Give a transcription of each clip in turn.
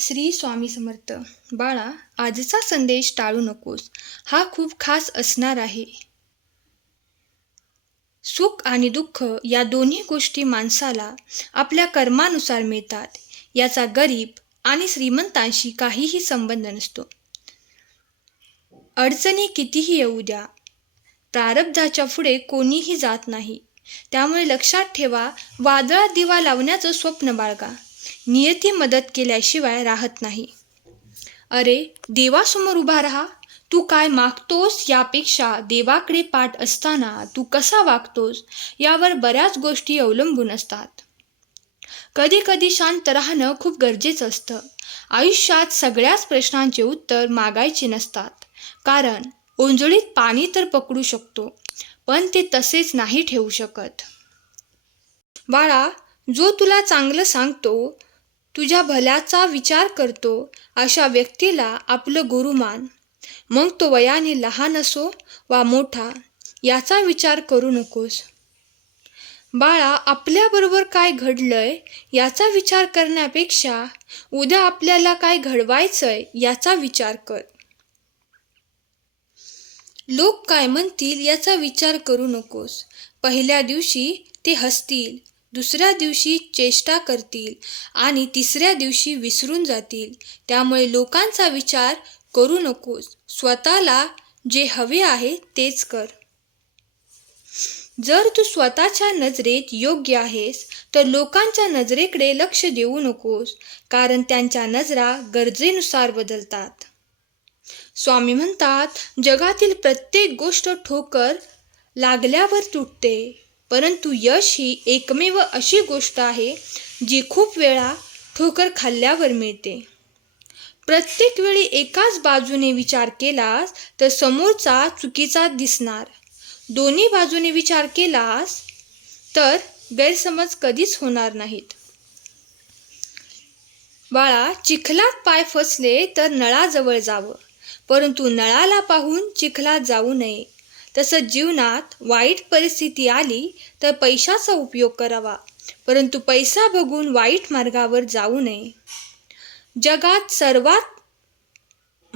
श्री स्वामी समर्थ. बाळा, आजचा संदेश टाळू नकोस. हा खूप खास असणार आहे. सुख आणि दुःख या दोन्ही गोष्टी माणसाला आपल्या कर्मानुसार मिळतात. याचा गरीब आणि श्रीमंतांशी काहीही संबंध नसतो. अडचणी कितीही येऊ द्या, प्रारब्धाच्या पुढे कोणीही जात नाही. त्यामुळे लक्षात ठेवा, वादळात दिवा लावण्याचं स्वप्न बाळगा. नियती मदत केल्याशिवाय राहत नाही. अरे, देवासमोर उभा राहा. तू काय मागतोस यापेक्षा देवाकडे पाठ असताना तू कसा वागतोस यावर बऱ्याच गोष्टी अवलंबून असतात. कधी कधी शांत राहणं खूप गरजेचं असतं. आयुष्यात सगळ्याच प्रश्नांचे उत्तर मागायचे नसतात. कारण ओंजळीत पाणी तर पकडू शकतो, पण ते तसेच नाही ठेवू शकत. बाळा, जो तुला चांगलं सांगतो, तुझ्या भल्याचा विचार करतो, अशा व्यक्तीला आपलं गुरु मान. मग तो वयाने लहान असो वा मोठा, याचा विचार करू नकोस. बाळा, आपल्याबरोबर काय घडलंय याचा विचार करण्यापेक्षा उद्या आपल्याला काय घडवायचंय याचा विचार कर. लोक काय म्हणतील याचा विचार करू नकोस. पहिल्या दिवशी ते हसतील, दुसऱ्या दिवशी चेष्टा करतील आणि तिसऱ्या दिवशी विसरून जातील. त्यामुळे लोकांचा विचार करू नकोस. स्वतःला जे हवे आहे तेच कर. जर तू स्वतःच्या नजरेत योग्य आहेस तर लोकांच्या नजरेकडे लक्ष देऊ नकोस, कारण त्यांच्या नजरा गरजेनुसार बदलतात. स्वामी म्हणतात, जगातील प्रत्येक गोष्ट ठोकर लागल्यावर तुटते, परंतु यश ही एकमेव अशी गोष्ट आहे जी खूप वेळा ठोकर खाल्ल्यावर मिळते. प्रत्येक वेळी एकाच बाजूने विचार केलास तर समोरचा चुकीचा दिसणार. दोन्ही बाजूने विचार केलास तर गैरसमज कधीच होणार नाहीत. बाळा, चिखलात पाय फसले तर नळाजवळ जावं, परंतु नळाला पाहून चिखलात जाऊ नये. तसंच जीवनात वाईट परिस्थिती आली तर पैशाचा उपयोग करावा, परंतु पैसा बघून वाईट मार्गावर जाऊ नये. जगात सर्वात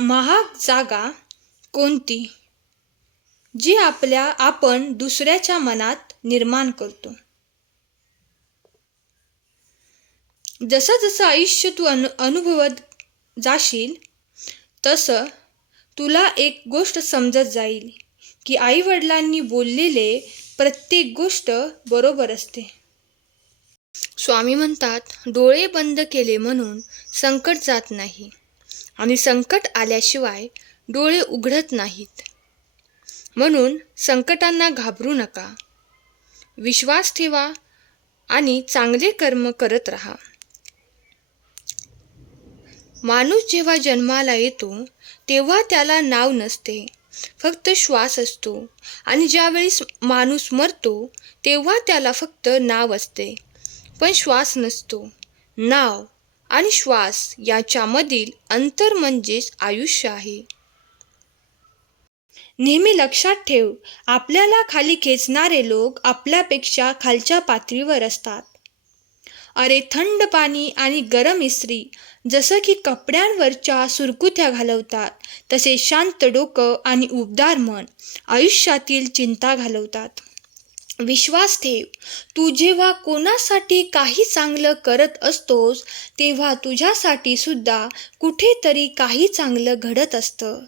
महाग जागा कोणती? जी आपण दुसऱ्याच्या मनात निर्माण करतो. जसं जसं आयुष्य तू अनुभवत जाशील तसं तुला एक गोष्ट समजत जाईल की आईवडिलांनी बोललेले प्रत्येक गोष्ट बरोबर असते. स्वामी म्हणतात, डोळे बंद केले म्हणून संकट जात नाही आणि संकट आल्याशिवाय डोळे उघडत नाहीत. म्हणून संकटांना घाबरू नका. विश्वास ठेवा आणि चांगले कर्म करत राहा. माणूस जेव्हा जन्माला येतो तेव्हा त्याला नाव नसते, फक्त श्वास असतो. आणि ज्यावेळी माणूस मरतो तेव्हा त्याला फक्त नाव असते, पण श्वास नसतो. नाव आणि श्वास याच्यामधील अंतर म्हणजेच आयुष्य आहे. नेहमी लक्षात ठेव, आपल्याला खाली खेचणारे लोक आपल्यापेक्षा खालच्या पातळीवर असतात. अरे, थंड पाणी आणि गरम इस्त्री जसं की कपड्यांवरच्या सुरकुत्या घालवतात, तसे शांत डोकं आणि उबदार मन आयुष्यातील चिंता घालवतात. विश्वास ठेव, तू जेव्हा कोणासाठी काही चांगलं करत असतोस तेव्हा तुझ्यासाठी सुद्धा कुठेतरी काही चांगलं घडत असतं.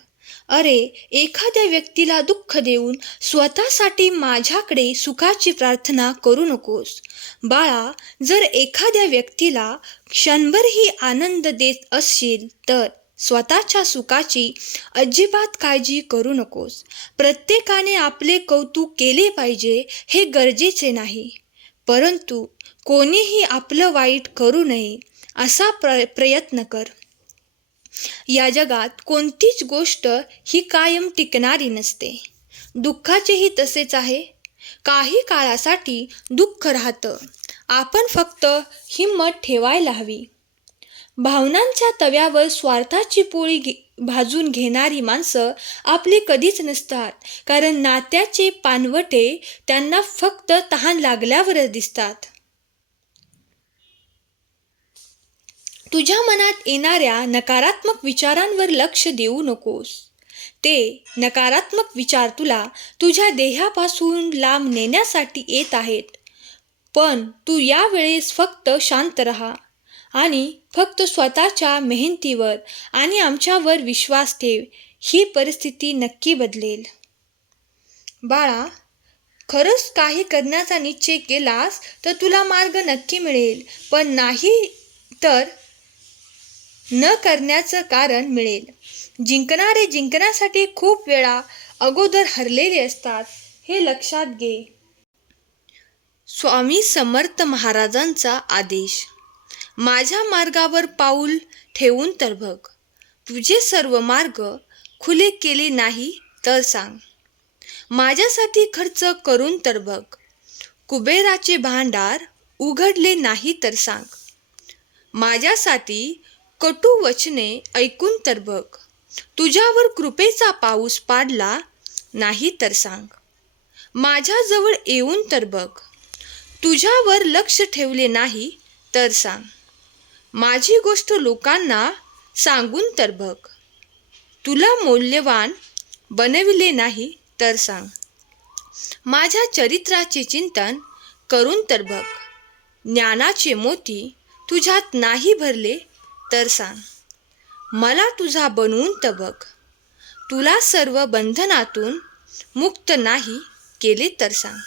अरे, एखाद्या व्यक्तीला दुःख देऊन स्वतःसाठी माझ्याकडे सुखाची प्रार्थना करू नकोस. बाळा, जर एखाद्या व्यक्तीला क्षणभरही आनंद देत असशील तर स्वतःच्या सुखाची अजिबात काळजी करू नकोस. प्रत्येकाने आपले कौतुक केले पाहिजे हे गरजेचे नाही, परंतु कोणीही आपलं वाईट करू नये असा प्रयत्न कर. या जगात कोणतीच गोष्ट ही कायम टिकणारी नसते. दुःखाचेही तसेच आहे. काही काळासाठी दुःख राहतं. आपण फक्त हिंमत ठेवायला हवी. भावनांच्या तव्यावर स्वार्थाची पोळी भाजून घेणारी माणसं आपली कधीच नसतात, कारण नात्याचे पानवटे त्यांना फक्त तहान लागल्यावरच दिसतात. तुझ्या मनात येणाऱ्या नकारात्मक विचारांवर लक्ष देऊ नकोस. ते नकारात्मक विचार तुला तुझ्या देहापासून लांब नेण्यासाठी येत आहेत. पण तू यावेळेस फक्त शांत राहा आणि फक्त स्वतःच्या मेहनतीवर आणि आमच्यावर विश्वास ठेव. ही परिस्थिती नक्की बदलेल. बाळा, खरंच काही करण्याचा निश्चय केलास तर तुला मार्ग नक्की मिळेल, पण नाही तर न करण्याचं कारण मिळेल. जिंकणारे जिंकण्यासाठी खूप वेळा अगोदर हरलेले असतात, हे लक्षात घे. स्वामी समर्थ महाराजांचा आदेश. माझ्या मार्गावर पाऊल ठेवून तर बघ. तुझे सर्व मार्ग खुले केले नाही तर सांग. माझ्यासाठी खर्च करून तर बघ. कुबेराचे भांडार उघडले नाही तर सांग. माझ्यासाठी कटू वचने ऐकून तर बघ. तुझ्यावर कृपेचा पाऊस पाडला नाही तर सांग. माझ्याजवळ येऊन तर बघ. तुझ्यावर लक्ष ठेवले नाही तर सांग. माझी गोष्ट लोकांना सांगून तर बघ. तुला मौल्यवान बनविले नाही तर सांग. माझ्या चरित्राचे चिंतन करून तर बघ. ज्ञानाचे मोती तुझ्यात नाही भरले तर सांग. मला तुझा बनवून तर बघ. तुला सर्व बंधनातून मुक्त नाही केले तर सांग.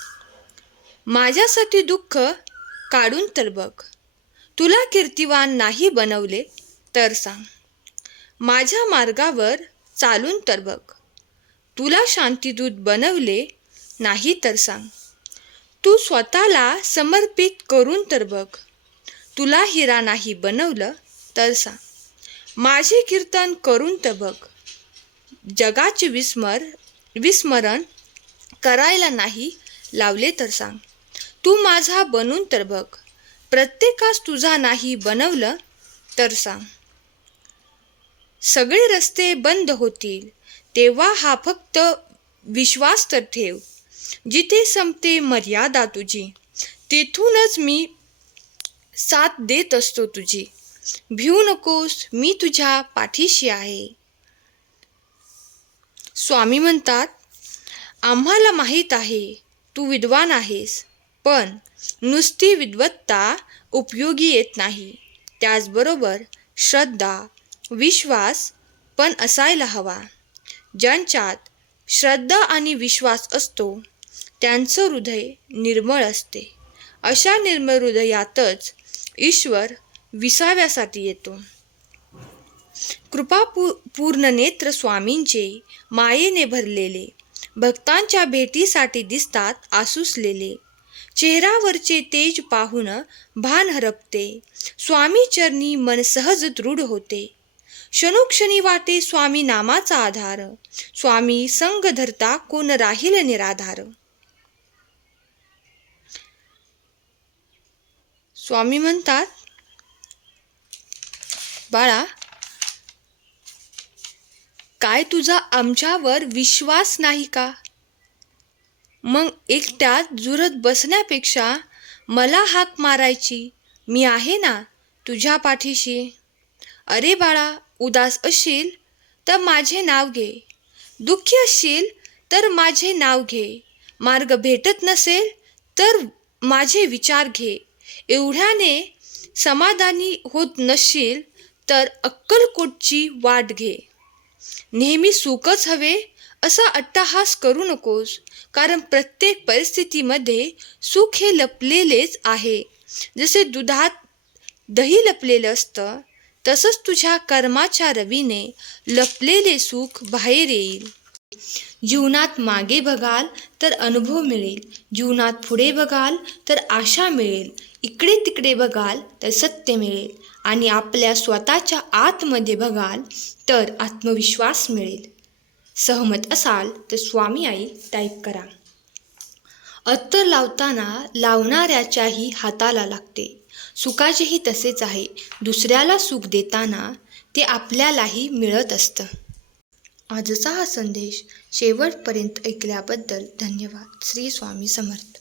माझ्यासाठी दुःख काढून तर बघ. तुला कीर्तिवान नाही बनवले तर सांग. माझ्या मार्गावर चालून तर बघ. तुला शांतिदूत बनवले नाही तर सांग. तू स्वतःला समर्पित करून तर बघ. तुला हिरा नाही बनवलं तर सांग. माझे कीर्तन करून तर बघ. जगाचे विस्मरण करायला नाही लावले तर सांग. तू माझा बनून तर बघ. प्रत्येकास तुझा नाही बनवलं तर सांग. सगळे रस्ते बंद होतील तेव्हा हा फक्त विश्वास तर ठेव. जिथे संपते मर्यादा तुझी, तेथूनच मी साथ देत असतो तुझी. भिवू नकोस, मी तुझ्या पाठीशी आहे. स्वामी म्हणतात, आम्हाला माहीत आहे तू विद्वान आहेस, पण नुसती विद्वत्ता उपयोगी येत नाही. त्याचबरोबर श्रद्धा, विश्वास पण असायला हवा. ज्यांच्यात श्रद्धा आणि विश्वास असतो त्यांचं हृदय निर्मळ असते. अशा निर्मळ हृदयातच ईश्वर विसाव्यासाठी येतो. पूर्ण नेत्र स्वामींचे मायेने भरलेले, भक्तांच्या भेटीसाठी दिसतात आसुसलेले. चेहऱ्यावरचे तेज पाहून भान हरपते. स्वामी चरणी मन सहज दृढ होते. क्षणोक्षणी वाटे स्वामी नामाचा आधार. स्वामी संग धरता कोण राहील निराधार. स्वामी म्हणतात, बाळा, काय तुझा आमच्यावर विश्वास नाही का? मग एकट्यात झुरत बसण्यापेक्षा मला हाक मारायची. मी आहे ना तुझ्या पाठीशी. अरे बाळा, उदास असशील तर माझे नाव घे. दुःखी असशील तर माझे नाव घे. मार्ग भेटत नसेल तर माझे विचार घे. एवढ्याने समाधानी होत नसशील तर अक्कलकोटची वाट घे. नेहमी सुखच हवे असा अट्टहास करू नकोस, कारण प्रत्येक परिस्थितीमध्ये सुख हे लपलेलेच आहे. जसे दुधात दही लपलेलं असतं, तसंच तुझ्या कर्माच्या रवीने लपलेले सुख बाहेर येईल. जीवनात मागे बघाल तर अनुभव मिळेल. जीवनात पुढे बघाल तर आशा मिळेल. इकडे तिकडे बघाल तर सत्य मिळेल. आणि आपल्या स्वतःच्या आतमध्ये बघाल तर आत्मविश्वास मिळेल. सहमत असाल तर स्वामी आई टाईप करा. अत्तर लावताना लावणाऱ्याच्याही हाताला लागते. सुखाचेही तसेच आहे. दुसऱ्याला सुख देताना ते आपल्यालाही मिळत असतं. आजचा हा संदेश शेवटपर्यंत ऐकल्याबद्दल धन्यवाद. श्री स्वामी समर्थ.